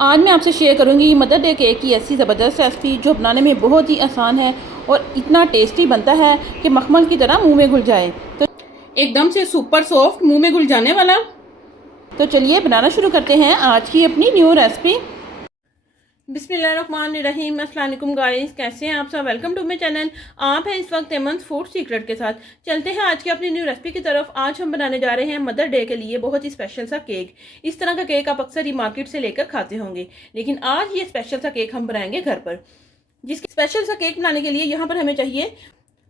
आज मैं आपसे शेयर करूंगी मदर डे केक की ऐसी ज़बरदस्त रेसिपी जो बनाने में बहुत ही आसान है और इतना टेस्टी बनता है कि मखमल की तरह मुंह में घुल जाए। तो एकदम से सुपर सॉफ्ट, मुंह में घुल जाने वाला। तो चलिए बनाना शुरू करते हैं आज की अपनी न्यू रेसिपी। बिस्मिल्लाहिर्रहमानिर्रहीम। अस्सलाम वालेकुम गाइस, कैसे हैं आप सब। Welcome to my channel. आप हैं इस वक्त एमन्स फूड सीक्रेट के साथ। चलते हैं आज की अपनी न्यू रेसिपी की तरफ। आज हम बनाने जा रहे हैं मदर डे के लिए बहुत ही स्पेशल सा केक। इस तरह का केक आप अक्सर ही मार्केट से लेकर खाते होंगे, लेकिन आज ये स्पेशल सा केक हम बनाएंगे घर पर। जिसके स्पेशल सा केक बनाने के लिए यहाँ पर हमें चाहिए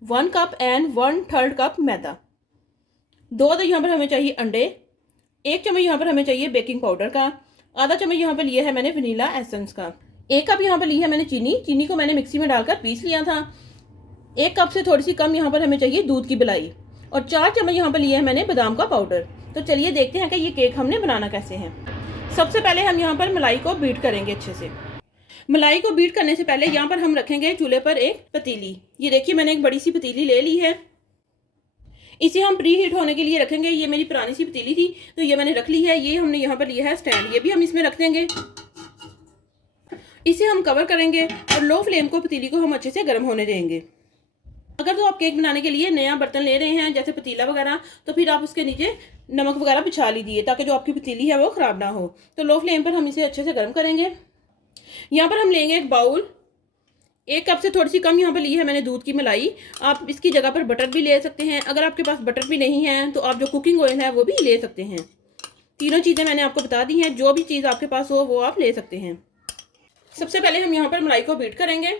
1 कप एंड 1/3 कप मैदा। 2 यहाँ पर हमें चाहिए अंडे। 1 चम्मच यहाँ पर हमें चाहिए बेकिंग पाउडर का। आधा चम्मच यहाँ पर लिया है मैंने वनीला एसेंस का। 1 कप यहाँ पर ली है मैंने चीनी को मैंने मिक्सी में डालकर पीस लिया था। 1 कप से थोड़ी सी कम यहाँ पर हमें चाहिए दूध की बिलाई। और 4 चम्मच यहाँ पर लिया है मैंने बादाम का पाउडर। तो चलिए देखते हैं कि ये केक हमने बनाना कैसे है। सबसे पहले हम यहाँ पर मलाई को बीट करेंगे अच्छे से। मलाई को बीट करने से पहले यहाँ पर हम रखेंगे चूल्हे पर एक पतीली। ये देखिए मैंने एक बड़ी सी पतीली ले ली है। इसे हम प्री हीट होने के लिए रखेंगे। ये मेरी पुरानी सी पतीली थी तो ये मैंने रख ली है। ये हमने यहाँ पर लिया है स्टैंड, ये भी हम इसमें रख देंगे। इसे हम कवर करेंगे और लो फ्लेम को पतीली को हम अच्छे से गर्म होने देंगे। अगर तो आप केक बनाने के लिए नया बर्तन ले रहे हैं जैसे पतीला वगैरह, तो फिर आप उसके नीचे नमक वगैरह बिछा लीजिए ताकि जो आपकी पतीली है वो ख़राब ना हो। तो लो फ्लेम पर हम इसे अच्छे से गर्म करेंगे। यहाँ पर हम लेंगे एक बाउल। 1 कप से थोड़ी सी कम यहाँ पर ली है मैंने दूध की मलाई। आप इसकी जगह पर बटर भी ले सकते हैं। अगर आपके पास बटर भी नहीं है तो आप जो कुकिंग ऑयल है वो भी ले सकते हैं। तीनों चीज़ें मैंने आपको बता दी हैं। जो भी चीज़ आपके पास हो वो आप ले सकते हैं। सबसे पहले हम यहाँ पर मलाई को बीट करेंगे।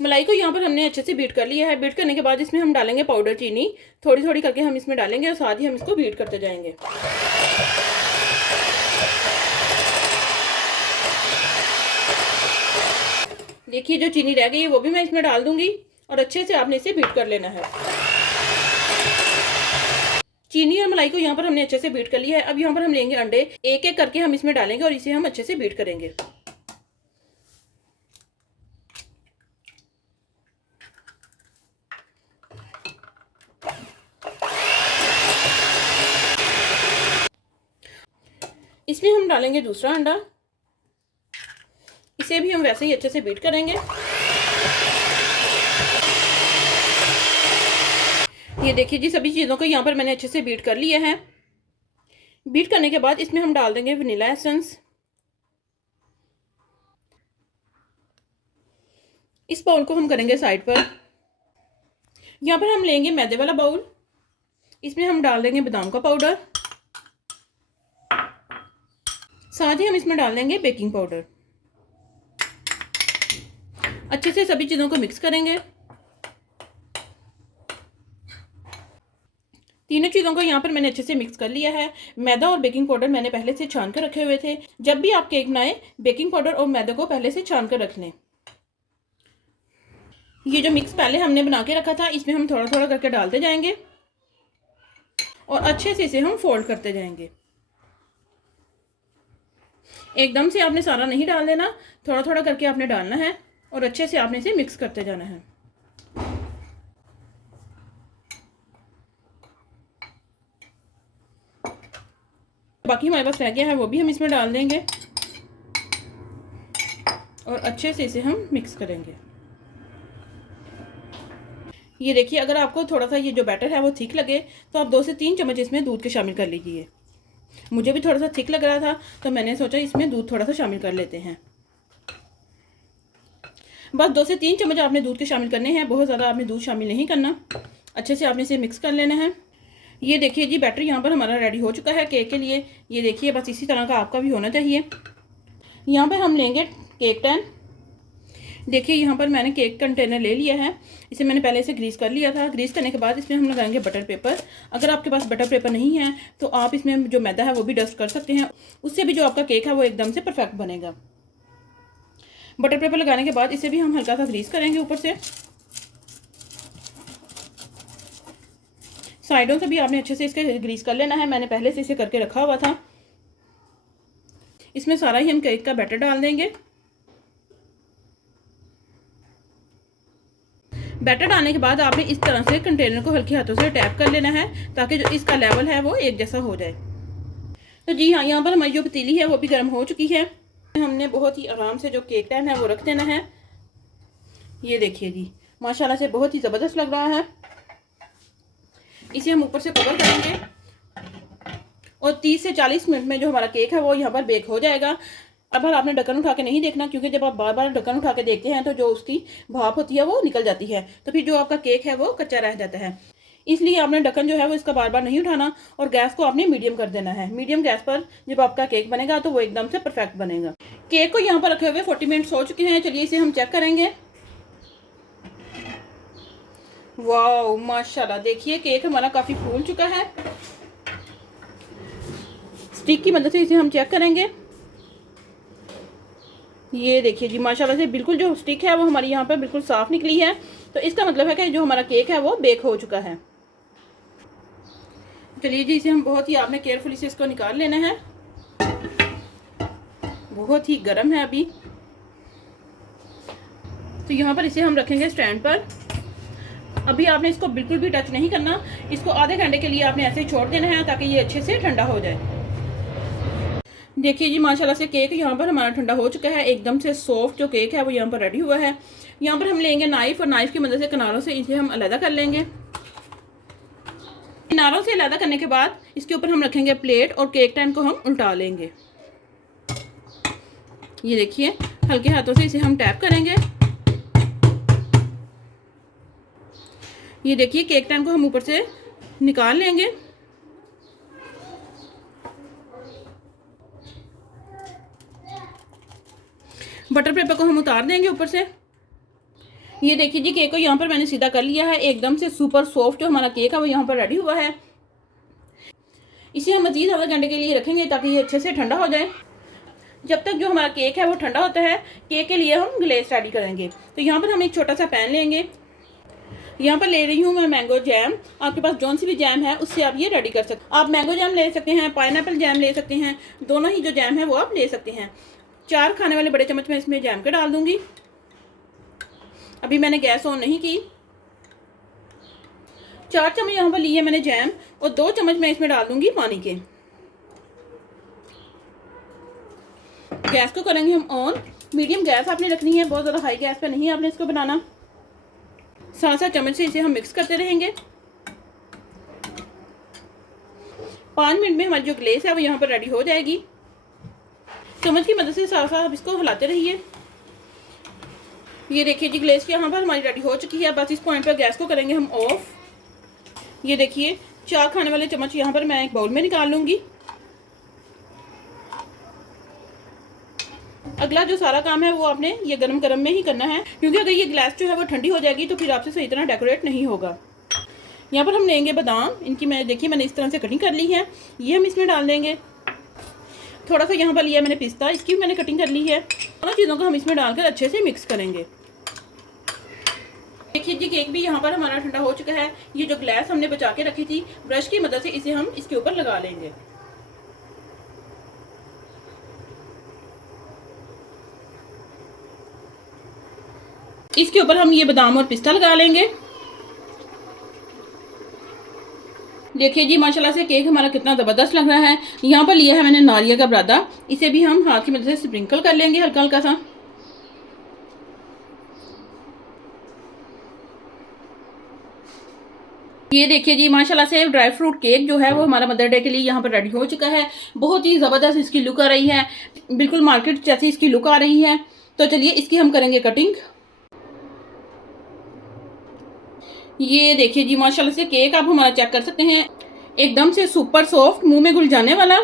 मलाई को यहाँ पर हमने अच्छे से बीट कर लिया है। बीट करने के बाद इसमें हम डालेंगे पाउडर चीनी। थोड़ी थोड़ी करके हम इसमें डालेंगे और साथ ही हम इसको बीट करते जाएंगे। देखिए जो चीनी रह गई है वो भी मैं इसमें डाल दूंगी और अच्छे से आपने इसे बीट कर लेना है। चीनी और मलाई को यहाँ पर हमने अच्छे से बीट कर लिया है। अब यहाँ पर हम लेंगे अंडे। एक एक करके हम इसमें डालेंगे और इसे हम अच्छे से बीट करेंगे। इसमें हम डालेंगे दूसरा अंडा। इसे भी हम वैसे ही अच्छे से बीट करेंगे। ये देखिए जी सभी चीज़ों को यहाँ पर मैंने अच्छे से बीट कर लिया है। बीट करने के बाद इसमें हम डाल देंगे वनीला एसेंस। इस बाउल को हम करेंगे साइड पर। यहाँ पर हम लेंगे मैदे वाला बाउल। इसमें हम डाल देंगे बादाम का पाउडर। साथ ही हम इसमें डाल देंगे बेकिंग पाउडर। अच्छे से सभी चीज़ों को मिक्स करेंगे। तीनों चीज़ों को यहाँ पर मैंने अच्छे से मिक्स कर लिया है। मैदा और बेकिंग पाउडर मैंने पहले से छान कर रखे हुए थे। जब भी आप केक बनाएं बेकिंग पाउडर और मैदा को पहले से छान कर रख लें। ये जो मिक्स पहले हमने बना के रखा था इसमें हम थोड़ा थोड़ा करके डालते जाएंगे और अच्छे से इसे हम फोल्ड करते जाएंगे। एकदम से आपने सारा नहीं डाल देना, थोड़ा थोड़ा करके आपने डालना है और अच्छे से आपने इसे मिक्स करते जाना है। बाकी हमारे पास रह गया है वो भी हम इसमें डाल देंगे और अच्छे से इसे हम मिक्स करेंगे। ये देखिए अगर आपको थोड़ा सा ये जो बैटर है वो थिक लगे तो आप 2 से 3 चम्मच इसमें दूध के शामिल कर लीजिए। मुझे भी थोड़ा सा थिक लग रहा था तो मैंने सोचा इसमें दूध थोड़ा सा शामिल कर लेते हैं। बस 2 से 3 चम्मच आपने दूध के शामिल करने हैं, बहुत ज़्यादा आपने दूध शामिल नहीं करना। अच्छे से आपने इसे मिक्स कर लेना है। ये देखिए जी बैटर यहाँ पर हमारा रेडी हो चुका है केक के लिए। ये देखिए बस इसी तरह का आपका भी होना चाहिए। यहाँ पर हम लेंगे केक टैन। देखिए यहाँ पर मैंने केक कंटेनर ले लिया है। इसे मैंने पहले से ग्रीस कर लिया था। ग्रीस करने के बाद इसमें हम लगाएंगे बटर पेपर। अगर आपके पास बटर पेपर नहीं है तो आप इसमें जो मैदा है वो भी डस्ट कर सकते हैं। उससे भी जो आपका केक है वो एकदम से परफेक्ट बनेगा। बटर पेपर लगाने के बाद इसे भी हम हल्का सा ग्रीस करेंगे ऊपर से। साइडों से भी आपने अच्छे से इसके ग्रीस कर लेना है। मैंने पहले से इसे करके रखा हुआ था। इसमें सारा ही हम केक का बैटर डाल देंगे। बैटर डालने के बाद आपने इस तरह से कंटेनर को हल्के हाथों से टैप कर लेना है ताकि जो इसका लेवल है वो एक जैसा हो जाए। तो जी हाँ, यहाँ पर हमारी जो पतीली है वो भी गर्म हो चुकी है। हमने बहुत ही आराम से जो केक टैन है वो रख देना है। ये देखिए जी, माशाल्लाह से बहुत ही ज़बरदस्त लग रहा है। इसे हम ऊपर से कवर करेंगे और 30 से 40 मिनट में जो हमारा केक है वो यहाँ पर बेक हो जाएगा। अब आपने ढक्कन उठा के नहीं देखना, क्योंकि जब आप बार बार ढक्कन उठा के देखते हैं तो जो उसकी भाप होती है वो निकल जाती है, तो फिर जो आपका केक है वो कच्चा रह जाता है। इसलिए आपने ढक्कन जो है वो इसका बार बार नहीं उठाना और गैस को आपने मीडियम कर देना है। मीडियम गैस पर जब आपका केक बनेगा तो वो एकदम से परफेक्ट बनेगा। केक को यहाँ पर रखे हुए 40 मिनट्स हो चुके हैं। चलिए इसे हम चेक करेंगे। वाह माशाल्लाह, देखिए केक हमारा काफ़ी फूल चुका है। स्टिक की मदद से इसे हम चेक करेंगे। ये देखिए जी, माशाल्लाह से बिल्कुल जो स्टिक है वो हमारी यहाँ पर बिल्कुल साफ़ निकली है। तो इसका मतलब है कि जो हमारा केक है वो बेक हो चुका है। चलिए जी, इसे हम बहुत ही आपने केयरफुली से इसको निकाल लेना है। बहुत ही गर्म है अभी। तो यहाँ पर इसे हम रखेंगे स्टैंड पर। अभी आपने इसको बिल्कुल भी टच नहीं करना। इसको आधे घंटे के लिए आपने ऐसे ही छोड़ देना है ताकि ये अच्छे से ठंडा हो जाए। देखिए जी, माशाल्लाह से केक यहाँ पर हमारा ठंडा हो चुका है। एकदम से सॉफ्ट जो केक है वो यहाँ पर रेडी हुआ है। यहाँ पर हम लेंगे नाइफ और नाइफ की मदद से किनारों से इसे हम अलग कर लेंगे। किनारों से अलग करने के बाद इसके ऊपर हम रखेंगे प्लेट और केक टैन को हम उल्टा लेंगे। ये देखिए, हल्के हाथों से इसे हम टैप करेंगे। ये देखिए, केक टैन को हम ऊपर से निकाल लेंगे। बटर पेपर को हम उतार देंगे ऊपर से। ये देखिए जी, केक को यहाँ पर मैंने सीधा कर लिया है। एकदम से सुपर सॉफ्ट जो हमारा केक है वो यहाँ पर रेडी हुआ है। इसे हम मज़ीद आधे घंटे के लिए रखेंगे ताकि ये अच्छे से ठंडा हो जाए। जब तक जो हमारा केक है वो ठंडा होता है, केक के लिए हम ग्लेज़ रेडी करेंगे। तो यहाँ पर हम एक छोटा सा पैन लेंगे। यहाँ पर ले रही हूँ मैं मैंगो जैम। आपके पास जौन सी भी जैम है उससे आप ये रेडी कर सकते हैं। आप मैंगो जैम ले सकते हैं, पाइनएप्पल जैम ले सकते हैं, दोनों ही जो जैम है वो आप ले सकते हैं। 4 खाने वाले बड़े चम्मच में इसमें जैम के डाल दूंगी। अभी मैंने गैस ऑन नहीं की। 4 चम्मच यहाँ पर लिए मैंने जैम और 2 चम्मच मैं इसमें डाल दूंगी पानी के। गैस को करेंगे हम ऑन। मीडियम गैस आपने रखनी है, बहुत ज़्यादा हाई गैस पे नहीं आपने इसको बनाना। 7-7 चम्मच से इसे हम मिक्स करते रहेंगे। 5 मिनट में हमारी जो ग्लेस है वो यहाँ पर रेडी हो जाएगी। चम्मच की मदद से साथ साथ इसको हिलाते रहिए। ये देखिए जी, ग्लेस यहाँ पर हमारी रेडी हो चुकी है। बस इस पॉइंट पर गैस को करेंगे हम ऑफ। ये देखिए, 4 खाने वाले चम्मच यहाँ पर मैं एक बाउल में निकाल लूँगी। अगला जो सारा काम है वो आपने ये गरम गरम में ही करना है, क्योंकि अगर ये ग्लास जो है वो ठंडी हो जाएगी तो फिर आपसे सही तरह डेकोरेट नहीं होगा। यहाँ पर हम लेंगे बादाम। इनकी मैंने इस तरह से कटिंग कर ली है। ये हम इसमें डाल देंगे। थोड़ा सा यहाँ पर लिया मैंने पिस्ता, इसकी भी मैंने कटिंग कर ली है। दोनों चीज़ों को हम इसमें डालकर अच्छे से मिक्स करेंगे। देखिए जी, केक भी यहाँ पर हमारा ठंडा हो चुका है। ये जो ग्लास हमने बचा के रखी थी, ब्रश की मदद से इसे हम इसके ऊपर लगा लेंगे। इसके ऊपर हम ये बादाम और पिस्ता लगा लेंगे। देखिए जी, माशाल्लाह से केक हमारा कितना ज़बरदस्त लग रहा है। यहाँ पर लिया है मैंने नारियल का बुरादा। इसे भी हम हाथ की मदद से स्प्रिंकल कर लेंगे हल्का हल्का सा। ये देखिए जी, माशाल्लाह से ड्राई फ्रूट केक जो है वो हमारा मदर डे के लिए यहाँ पर रेडी हो चुका है। बहुत ही ज़बरदस्त इसकी लुक आ रही है, बिल्कुल मार्केट जैसी इसकी लुक आ रही है। तो चलिए इसकी हम करेंगे कटिंग। ये देखिए जी, माशाल्लाह से केक आप हमारा चेक कर सकते हैं, एकदम से सुपर सॉफ्ट, मुंह में घुल जाने वाला।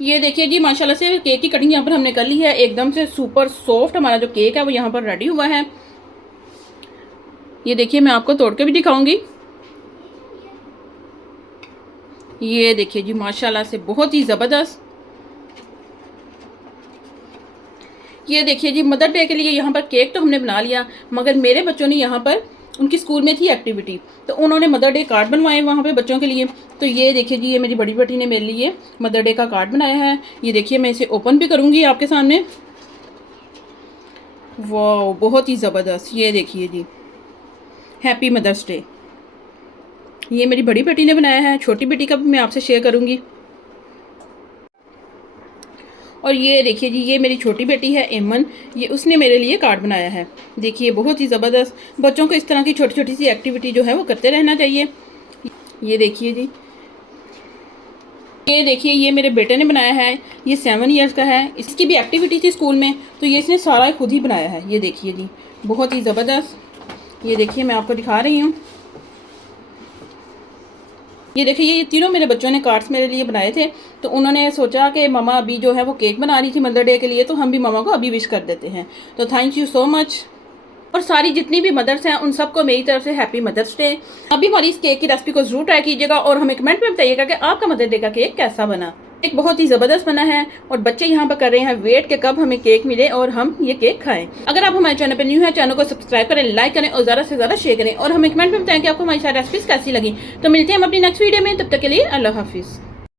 ये देखिए जी, माशाल्लाह से केक की कटिंग यहाँ पर हमने कर ली है। एकदम से सुपर सॉफ्ट हमारा जो केक है वो यहाँ पर रेडी हुआ है। ये देखिए, मैं आपको तोड़ के भी दिखाऊंगी। ये देखिए जी, माशाल्लाह से बहुत ही ज़बरदस्त। ये देखिए जी, मदर डे के लिए यहाँ पर केक तो हमने बना लिया, मगर मेरे बच्चों ने यहाँ पर, उनकी स्कूल में थी एक्टिविटी, तो उन्होंने मदर डे कार्ड बनवाए वहाँ पे बच्चों के लिए। तो ये देखिए जी, ये मेरी बड़ी बेटी ने मेरे लिए मदर डे का कार्ड बनाया है। ये देखिए, मैं इसे ओपन भी करूँगी आपके सामने। वाह, बहुत ही ज़बरदस्त। ये देखिए जी, हैप्पी मदर्स डे। ये मेरी बड़ी बेटी ने बनाया है, छोटी बेटी का भी मैं आपसे शेयर करूँगी। और ये देखिए जी, ये मेरी छोटी बेटी है एमन, ये उसने मेरे लिए कार्ड बनाया है। देखिए बहुत ही ज़बरदस्त। बच्चों को इस तरह की छोटी छोटी सी एक्टिविटी जो है वो करते रहना चाहिए। ये देखिए जी, ये देखिए, ये मेरे बेटे ने बनाया है। ये 7 ईयर्स का है। इसकी भी एक्टिविटी थी स्कूल में, तो ये इसने सारा खुद ही बनाया है। ये देखिए जी, बहुत ही ज़बरदस्त। ये देखिए, मैं आपको दिखा रही हूँ। ये देखिए, ये तीनों मेरे बच्चों ने कार्ड्स मेरे लिए बनाए थे। तो उन्होंने सोचा कि ममा अभी जो है वो केक बना रही थी मदर डे के लिए, तो हम भी ममा को अभी विश कर देते हैं। तो थैंक यू सो मच। और सारी जितनी भी मदर्स हैं उन सबको मेरी तरफ से हैप्पी मदर्स डे। अभी हमारी इस केक की रेसिपी को जरूर ट्राई कीजिएगा और हमें कमेंट में बताइएगा कि आपका मदर डे का केक कैसा बना। एक बहुत ही ज़बरदस्त बना है और बच्चे यहाँ पर कर रहे हैं वेट के कब हमें केक मिले और हम ये केक खाएं। अगर आप हमारे चैनल पर न्यू है, चैनल को सब्सक्राइब करें, लाइक करें और ज़्यादा से ज़्यादा शेयर करें और हमें कमेंट में बताएं कि आपको हमारी सारी रेसिपीज कैसी लगी। तो मिलते हैं हम अपनी नेक्स्ट वीडियो में, तब तक के लिए अल्लाह हाफिज़।